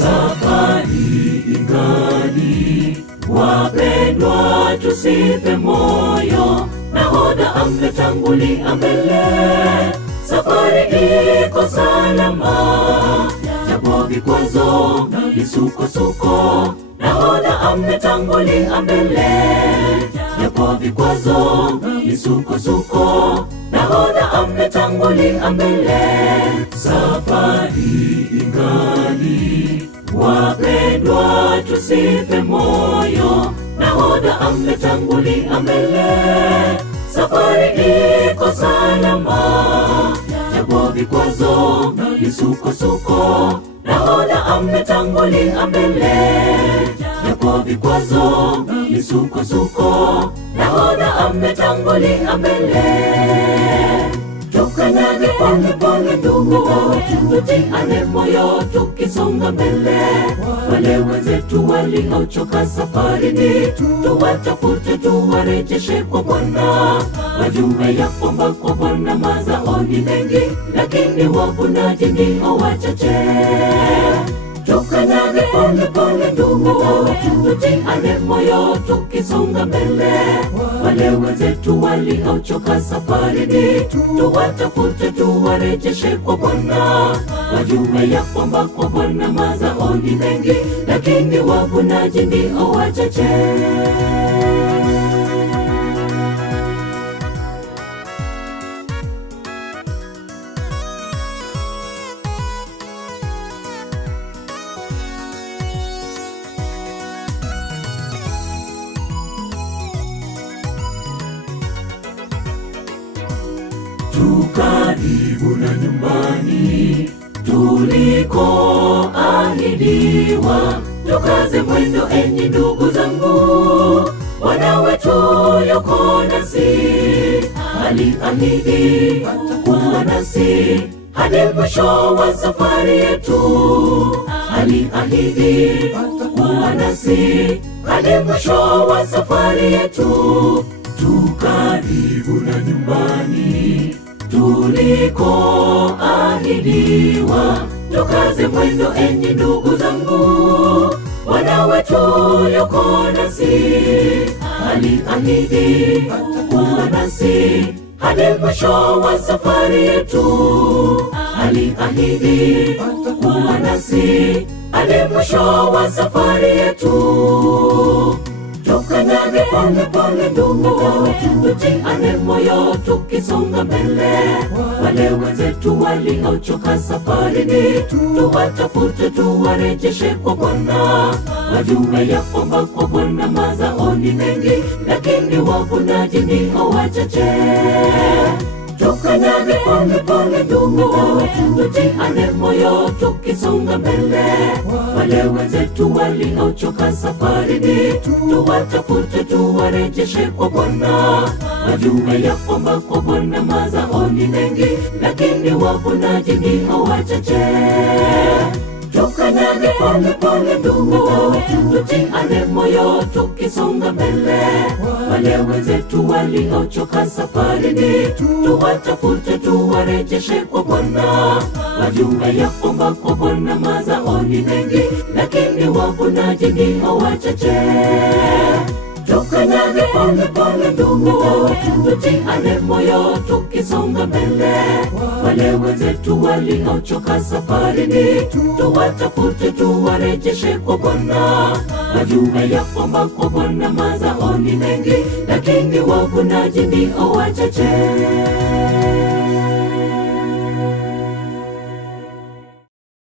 Safari ingali, wapendwa tusife moyo, nahodha ametangulia mbele, safari iko salama, japo vikwazo na misukosuko, nahodha ametangulia mbele, japo vikwazo na misukosuko, nahodha ametangulia mbele. Safari ingali, wapendwa tusife moyo, nahodha ametangulia mbele, safari iko salama, japo vikwazo na misukosuko, nahodha ametangulia mbele, japo vikwazo na misukosuko, nahodha ametangulia mbele. Tukanyage pole pole ndugu, tutiane moyo tukisonga mbele, wale wenzetu waliochoka safarini, tuwatafute tuwarejeshe kwa Bwana, wajue ya kwamba kwa Bwana mazao ni mengi, lakini wavunaji ndio wachache. Tukanyage pole pole ndugu, tutiane moyo tukisonga mbele, wale wenzetu waliochoka safarini, tuwatafute tuwarejeshe kwa Bwana, wajue ya kwamba kwa Bwana mazao ni mengi, lakini wavunaji ndio wachache. Tukaribu na nyumbani tuliko ahidiwa, tukaze mwendo enyi ndugu zangu, Bwana wetu yuko nasi, aliahidi kuwa nasi hadi mwisho wa safari yetu, aliahidi kuwa nasi hadi mwisho wa safari yetu. Tukaribu na nyumbani tuliko ahidiwa, tukaze mwendo enyi ndugu zangu, Bwana wetu yuko nasi, aliahidi kuwa nasi hadi mwisho wa safari yetu, aliahidi kuwa nasi hadi mwisho wa safari yetu. Tukanyage pole pole ndugu, tutiane moyo tukisonga mbele, wale wenzetu waliochoka safarini, tuwatafute tuwarejeshe kwa Bwana, wajue ya kwamba kwa Bwana mazao ni mengi, lakini wavunaji ndio wachache. Tukanyage pole pole ndugu, tutiane moyo tukisonga mbele, wale wenzetu waliochoka safarini, tuwatafute tuwarejeshe kwa Bwana, wajue ya kwamba kwa Bwana mazao ni mengi, lakini wavunaji ndio wachache. Tukanyage pole pole ndugu, tutiane moyo tukisonga mbele, wale wenzetu waliochoka safarini, tuwatafute tuwarejeshe kwa Bwana, wajue ya kwamba kwa Bwana mazao ni mengi, lakini wavunaji ndio wachache. Tukanyage pole pole ndugu, tutiane moyo tukisonga mbele, wale wenzetu waliochoka safarini, tuwatafute tuwarejeshe kwa Bwana, wajue ya kwamba kwa Bwana mazao ni mengi, lakini wavunaji ndio wachache.